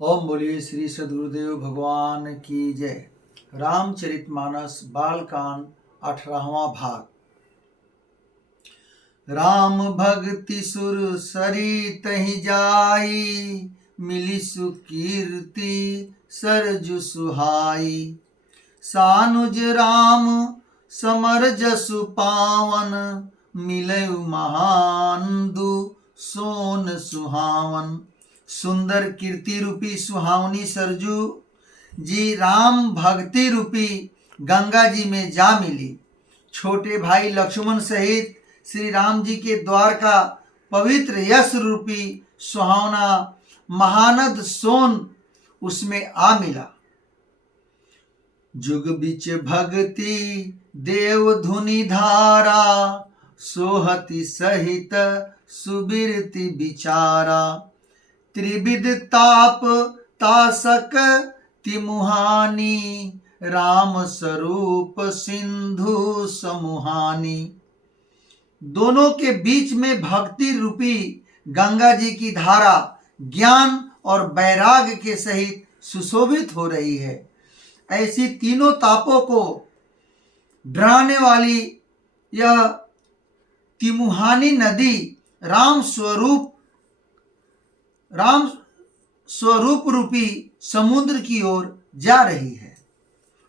ओम बोलिए श्री सद्गुरुदेव भगवान की जय। रामचरितमानस बालकांड 18वां भाग। राम भक्ति सुर सरित ही जाई, मिली सुकीर्ति सरजु सुहाई। सानुज राम समर जसु पावन, मिलयु महानदु सोन सुहावन। सुंदर कीर्ति रूपी सुहावनी सरजू जी राम भक्ति रूपी गंगा जी में जा मिली। छोटे भाई लक्ष्मण सहित श्री राम जी के द्वार का पवित्र यश रूपी सुहावना महानद सोन उसमें आ मिला। जुग बिच भक्ति देव धुनि धारा, सोहति सहित सुबिरति बिचारा। त्रिविध ताप तासक तिमुहानी, राम स्वरूप सिंधु समुहानी। दोनों के बीच में भक्ति रूपी गंगा जी की धारा ज्ञान और वैराग्य के सहित सुशोभित हो रही है। ऐसी तीनों तापों को डराने वाली यह तिमुहानी नदी राम स्वरूप रूपी समुद्र की ओर जा रही है।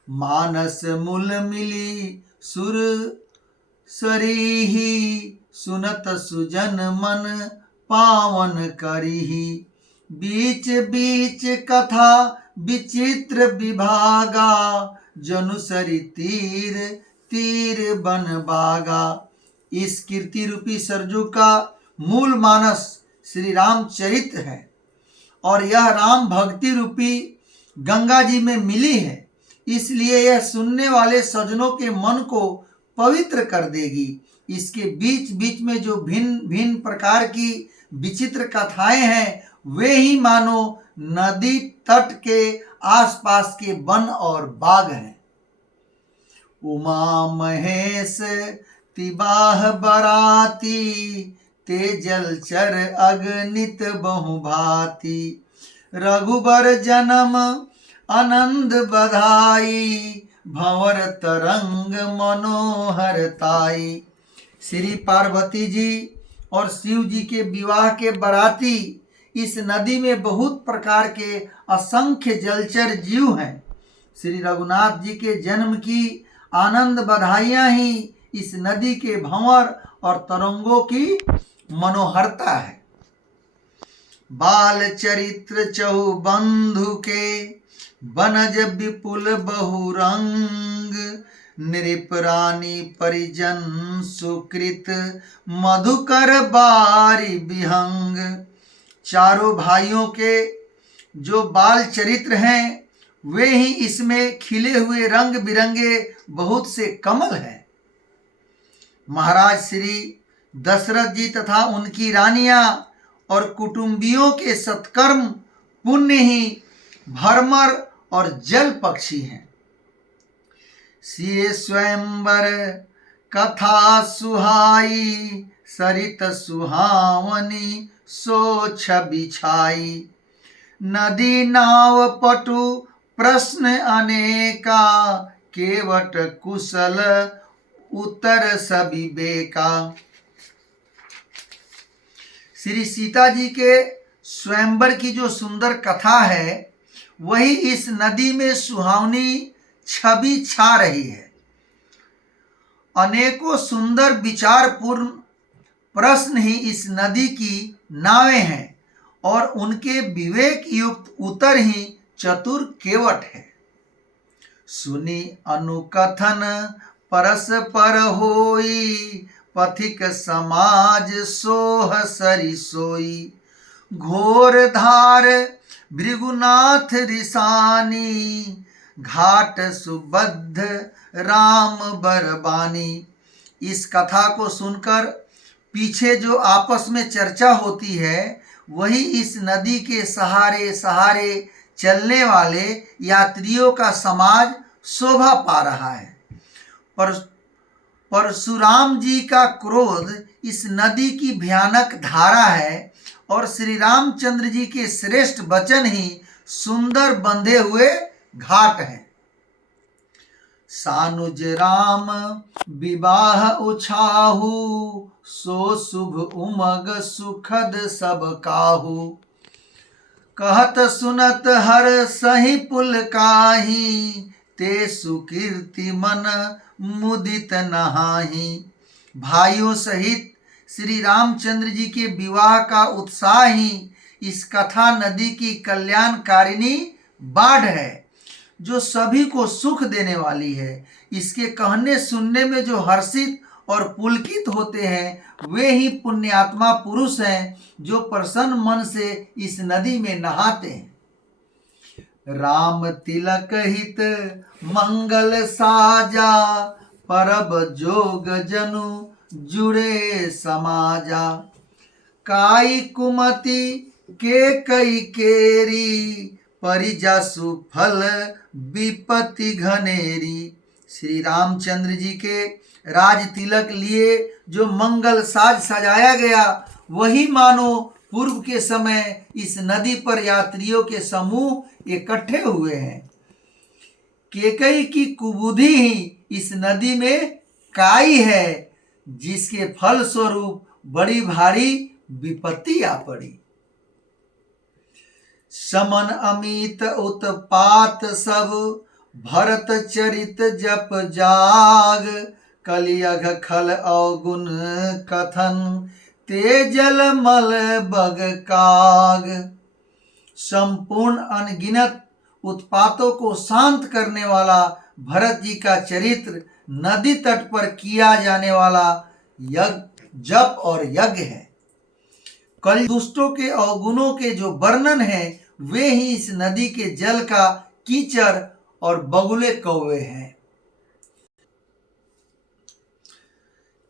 मानस मूल मिली सुर सरीही, सुनत सुजन मन पावन करीही। बीच बीच कथा विचित्र विभागा, जनु सरी तीर तीर बन बागा। इस कीर्ति रूपी सरजू का मूल मानस श्री रामचरित है और यह राम भक्ति रूपी गंगा जी में मिली है, इसलिए यह सुनने वाले सज्जनों के मन को पवित्र कर देगी। इसके बीच बीच में जो भिन्न भिन्न प्रकार की विचित्र कथाएं हैं वे ही मानो नदी तट के आसपास के वन और बाग हैं। उमा महेश तिबाह बराती, ते जलचर अगणित बहुभांति। रघुबर जन्म आनंद बधाई, भंवर तरंग मनोहर ताई। श्री पार्वती जी और शिव जी के विवाह के बराती इस नदी में बहुत प्रकार के असंख्य जलचर जीव हैं। श्री रघुनाथ जी के जन्म की आनंद बधाइयां ही इस नदी के भंवर और तरंगों की मनोहरता है। बाल चरित्र चहु बंधु के, बनज विपुल बहुरंग। नृप रानी परिजन सुकृत, मधुकर बारी विहंग। चारों भाइयों के जो बाल चरित्र हैं वे ही इसमें खिले हुए रंग बिरंगे बहुत से कमल हैं। महाराज श्री दशरथ जी तथा उनकी रानियां और कुटुंबियों के सत्कर्म पुण्य ही भरमर और जल पक्षी हैं। सिए स्वयंवर कथा सुहाई, सरित सुहावनी सो छवि छाई। नदी नाव पटु प्रश्न अनेका, केवट कुशल उत्तर सभी बेका। श्री सीता जी के स्वयंवर की जो सुंदर कथा है वही इस नदी में सुहावनी छवि छा रही है। अनेकों सुंदर विचारपूर्ण प्रश्न ही इस नदी की नावें हैं और उनके विवेक युक्त उत्तर ही चतुर केवट है। सुनी अनुकथन परस्पर होई, पथिक समाज सोह सरि सोई। घोर धार भृगुनाथ रिसानी, घाट सुबद्ध राम बरबानी। इस कथा को सुनकर पीछे जो आपस में चर्चा होती है वही इस नदी के सहारे सहारे चलने वाले यात्रियों का समाज शोभा पा रहा है। परशुराम जी का क्रोध इस नदी की भयानक धारा है और श्री रामचंद्र जी के श्रेष्ठ वचन ही सुंदर बंधे हुए घाट हैं। सानुज राम विवाह उछाहु, सो शुभ उमग सुखद सब काहू। कहत सुनत हर सही पुल काही, ते सुकीर्ति मन मुदित नहाही। भाइयों सहित श्री रामचंद्र जी के विवाह का उत्साह ही इस कथा नदी की कल्याणकारिणी बाढ़ है, जो सभी को सुख देने वाली है। इसके कहने सुनने में जो हर्षित और पुलकित होते हैं वे ही पुण्यात्मा पुरुष हैं, जो प्रसन्न मन से इस नदी में नहाते हैं। राम तिलक हित मंगल साजा, परब जोग जनु जुड़े समाजा। काई कुमति के कई केरी, परिजासु फल विपत्ति घनेरी। श्री रामचंद्र जी के राज तिलक लिए जो मंगल साज सजाया गया, वही मानो पूर्व के समय इस नदी पर यात्रियों के समूह इकट्ठे हुए हैं। केकई की कुबुद्धि ही इस नदी में काई है, जिसके फल स्वरूप बड़ी भारी विपत्ति आ पड़ी। समन अमित उत्पात सब, भरत चरित जप जाग। कलियघ खल अवगुण कथन, तेजल मल बग काग। संपूर्ण अनगिनत उत्पातों को शांत करने वाला भरत जी का चरित्र नदी तट पर किया जाने वाला यज्ञ जप और यज्ञ है। कल दुष्टों के अवगुणों के जो वर्णन है वे ही इस नदी के जल का कीचड़ और बगुले कौवे हैं।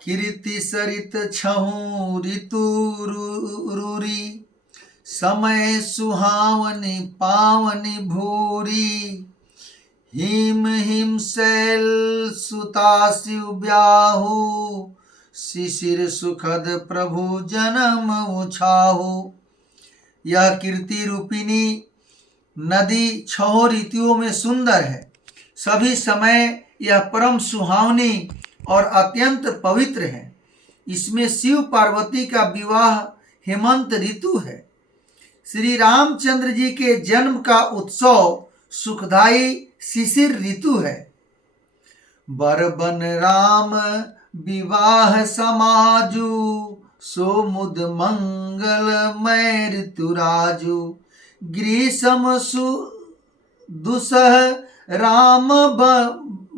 कीर्ति सरित छहु ऋतु रूरी, समय सुहावनी पावनी भूरी। हिम हिम शैल सुता शिव ब्याहु, शिशिर सुखद प्रभु जन्म उछाहु। यह कीर्ति रूपिणी नदी छहों ऋतुओं में सुंदर है। सभी समय यह परम सुहावनी और अत्यंत पवित्र है। इसमें शिव पार्वती का विवाह हेमंत ऋतु है। श्री रामचंद्र जी के जन्म का उत्सव सुखदायी शिशिर ऋतु है। बर बन राम विवाह समाजु, सो मुद मंगलमय ऋतुराजु। ग्रीष्म सु दुसह राम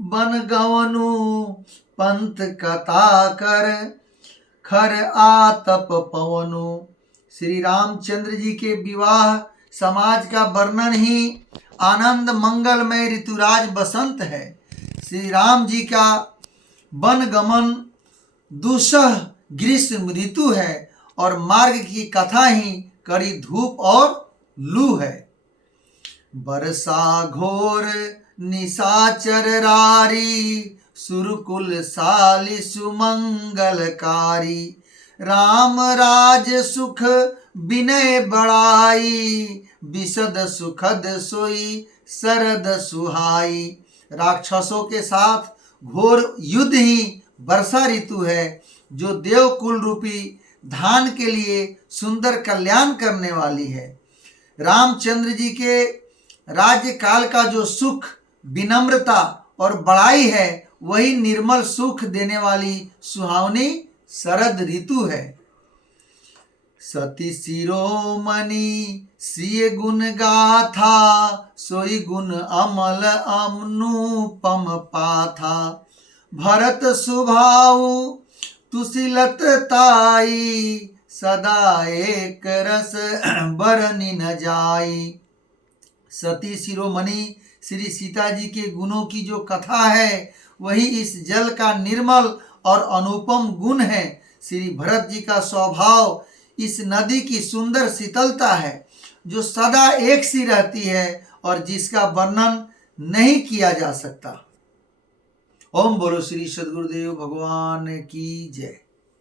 बन गवनु, पंथ कथा कर खर आतप पवनु। श्री रामचंद्र जी के विवाह समाज का वर्णन ही आनंद मंगलमय ऋतुराज बसंत है। श्री राम जी का वन गमन दुसह ग्रीष्म ऋतु है और मार्ग की कथा ही कड़ी धूप और लू है। बरसा घोर निशाचर रारी, सुरकुल साली सुमंगलकारी। राम राज सुख विनय बड़ाई, विशद सुखद सोई शरद सुहाई। राक्षसों के साथ घोर युद्ध ही वर्षा ऋतु है, जो देवकुल रूपी धान के लिए सुंदर कल्याण करने वाली है। रामचंद्र जी के राज्य काल का जो सुख, विनम्रता और बड़ाई है, वही निर्मल सुख देने वाली सुहावनी शरद ऋतु है। सती शिरोमणि सिय गुण गाथा, सोई गुण अमल अनुपम पाथा। भरत सुभाऊ तुसिलत ताई, सदा एक रस बरनी न जाई। सती शिरोमणि श्री सीता जी के गुणों की जो कथा है वही इस जल का निर्मल और अनुपम गुण है। श्री भरत जी का स्वभाव इस नदी की सुंदर शीतलता है, जो सदा एक सी रहती है और जिसका वर्णन नहीं किया जा सकता। ओम बोलो श्री सद्गुरुदेव भगवान की जय।